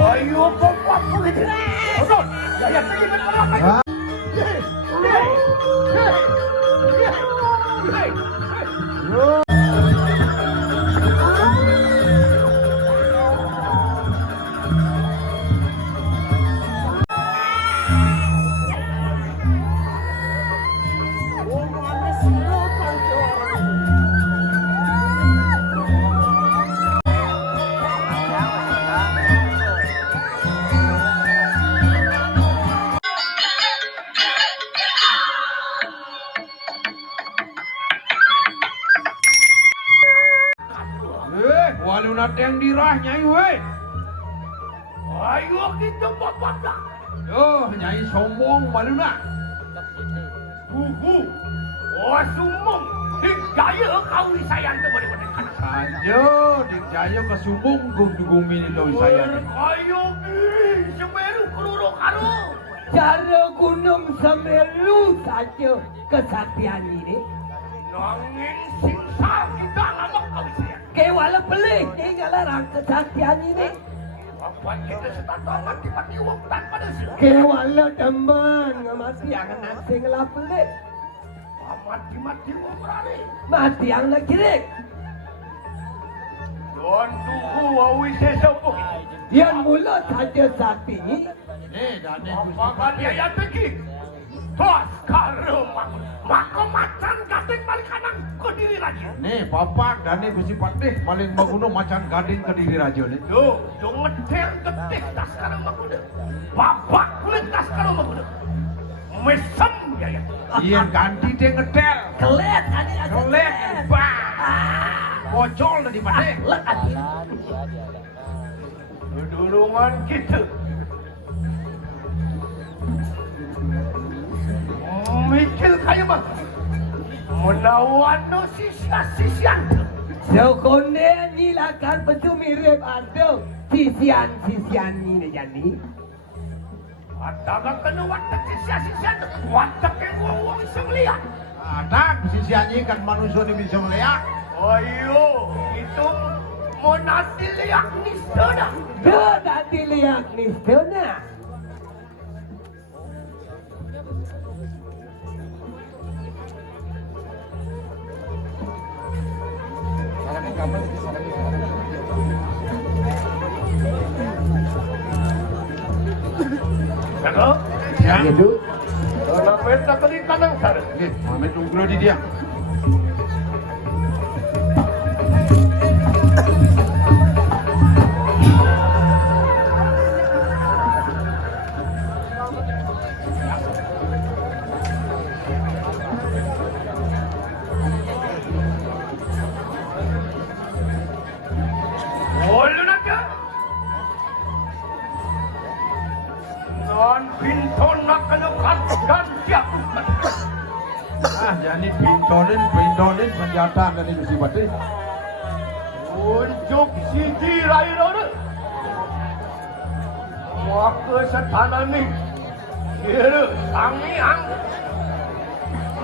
Ayo bapak begitu. Ya pergi berapa? Waluna yang dirah nyai weh. Ayo kita bapak dah. Nyai sombong waluna. Oh sumbung. Dikjaya kau disayang tu boleh-boleh. Saja dikjaya kesumbung gumi itu saya. Ayo Semeru keruru karu. Cara Gunung Semeru saja kesaktian ini. Nangin singsa kita ngamak kau disayang. Kewala pelik tinggalah rang kesaktian ini. Apa kita setata mati-mati uang tanpa desi. Kewala demen ngamati yang nasing lah pelik. Mati-mati uang berani. Mati yang nak kirik. Tuan tuhu awi sesepuh. Yang mulut saja sakti. Apakah dia yang pergi? Tuas karu maka macan gading balik kanan ke diri lagi. Nih papak dan nih gusi patih paling maguno macan gading ke diri raja nih. Yo ngeter getik tas karu maguno. Bapak kulit tas karu maguno. Mesem ya ya. Iya ganti dia ngetel. Kelet tadi ada. Kelet bah. Bocol tadi patih. Lekat. Dulungan kita. Mikir kayu bang. Menawan no sisian. Sekonde nilakan betul mirip ada sisian ini jadi. Ada kena watak sisian. Watak yang uang bisa melihat. Ada sisi anjing kan manusia ini bisa melihat. Ayo, itu mau nanti lihat nistona. Dia tak dilihat ni stona. Jaga. Ya. Itu. Kalau peta kali kanang sar. Nih, mami tunggu di dia. Olu naga. Non pinton nak kena kan siap. Jadi pintonin senjata kan itu si patih. Unjuk siji lain orang. Maka setana ni kira sangiang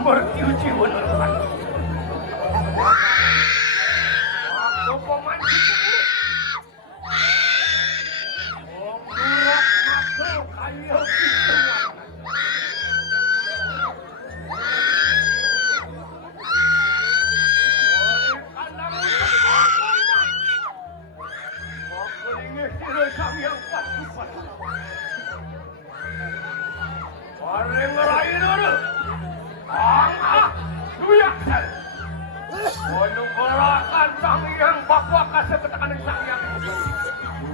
berkiuci beneran. Maka pemancing ini. Mengurap maka kayu pintuan.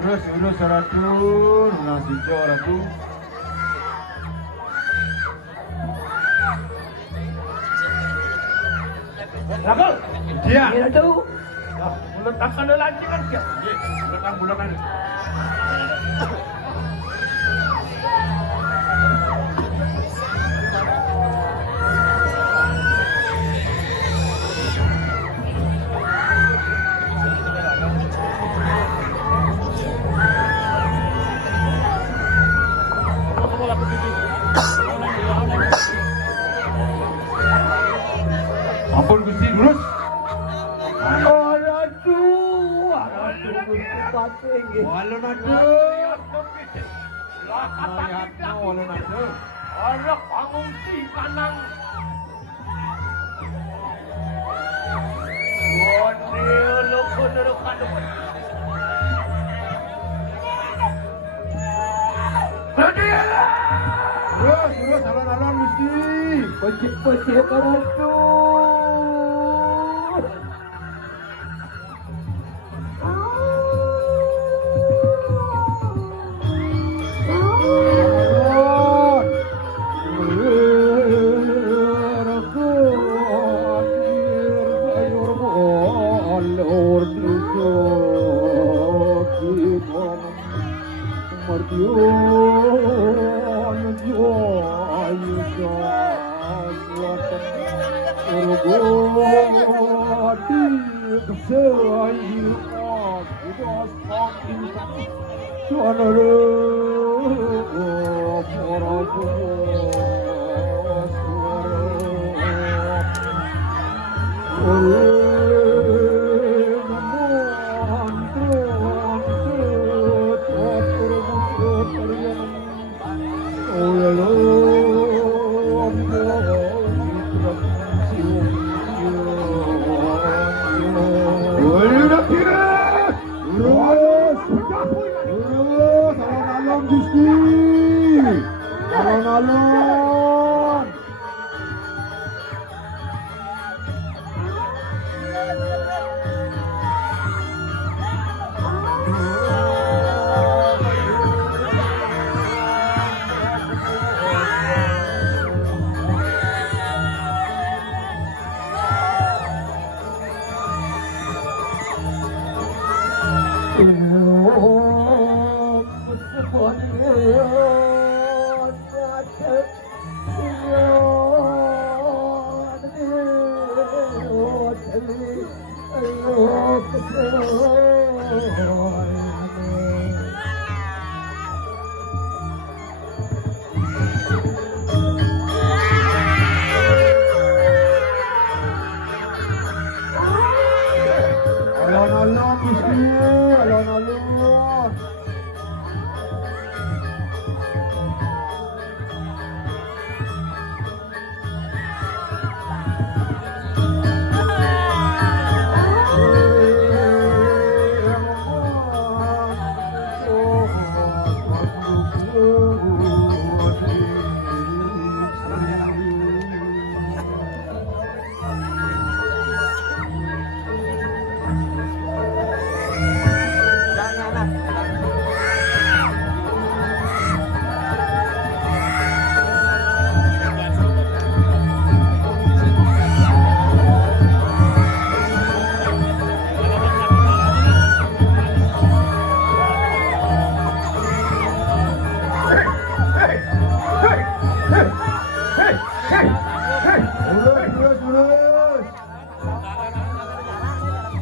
Urus ratu, nasi ratu. Lakal, Dia. Dia tu. meletakkan lancingan siap. Letak bulakan. Ampun Gusti lurus. Walon aduh. Ayatna walon aduh. Ada pangungsi kanang. Waduh, lukun. Terus alon-alon Gusti. Pecik-pecik ratu. Alon-alon. Alon-alon Gusti, alon-alon. Terus.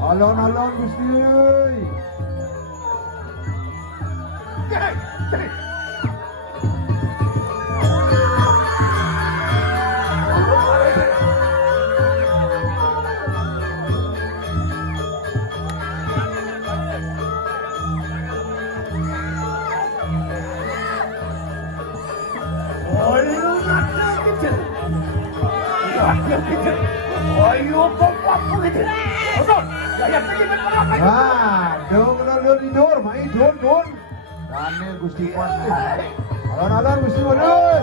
Alon-alon Gusti. Tidur, main don. Daniel Gusti Pasti. Alon-alon Gusti Wadon.